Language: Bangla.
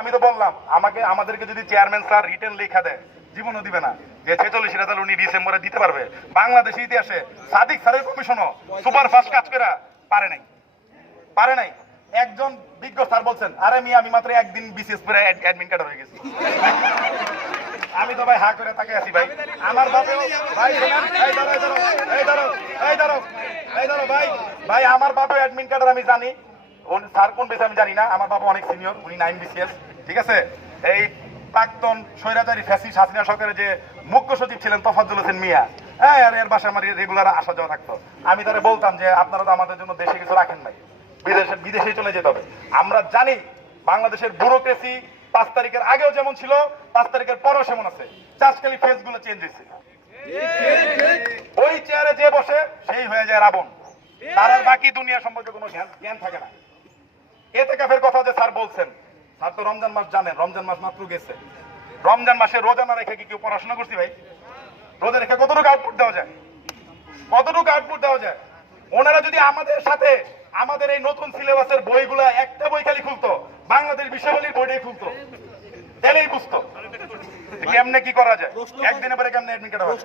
আমি তো বললাম আমাদেরকে যদি চেয়ারম্যান স্যার রিটেন লেখা দেয় জীবনও দিবে না যে 46,000 উনি ডিসেম্বরে দিতে পারবে। বাংলাদেশের ইতিহাসে সাদিক স্যারের কমিশনও সুপারফাস্ট কাজ করে পারে নাই। একজন বিজ্ঞ স্যার বলছেন, আরে আমি মাত্র একদিন বিসিএস পরে অ্যাডমিন কার্ড হয়ে গেছি। আমি তো ভাই হা করে তাকে আছি ভাই। আমার বাপেও ভাই ভাই আমার বাপেও অ্যাডমিন কার্ডের আমি জানি। স্যার কোন বেশি আমি জানি না। আমার বাবা অনেক সিনিয়র, উনি 9 বিসিএস। ঠিক আছে, এই প্রাক্তন স্বৈরাচারী ফ্যাসিস্ট হাসিনা সরকারের যে মুখ্য সচিব ছিলেন তফাজ্জল হোসেন মিয়া, হ্যাঁ, আর এর বাসায় আমার রেগুলার আসা যাওয়া থাকতো। আমি তারা বলতাম যে আপনারা তো আমাদের জন্য দেশে কিছু রাখেন নাই, বিদেশে চলে যেতে হবে। আমরা জানি বাংলাদেশের ব্যুরোক্রেসি 5 তারিখের আগেও যেমন ছিল, 5 তারিখের পরেও সেমন আছে। চাষকালি ফেস গুলো চেঞ্জ হয়েছে। ওই চেয়ারে যে বসে সেই হয়ে যায় রাবণ, তার আর বাকি দুনিয়া সম্পর্কে কোনো জ্ঞান থাকে না। এতে কাফের কথা যে স্যার বলছেন, স্যার তো রমজান মাস জানেন, রমজান মাস মাত্র গেছে। রমজান মাসে রোজা না রেখে কি কেউ পড়াশোনা করছি ভাই? রোজা রেখে কতটুকু আউটপুট দেওয়া যায়? ওনারা যদি আমাদের সাথে আমাদের এই নতুন সিলেবাসের বইগুলা একটা বই খালি খুলতো, বাংলাদেশ বিষয়াবলীর বইটাই খুলতো, তাহলেই বুঝতো কেমনে কি করা যায়, একদিনে পরে কেমনে অ্যাডমিট করা হয়।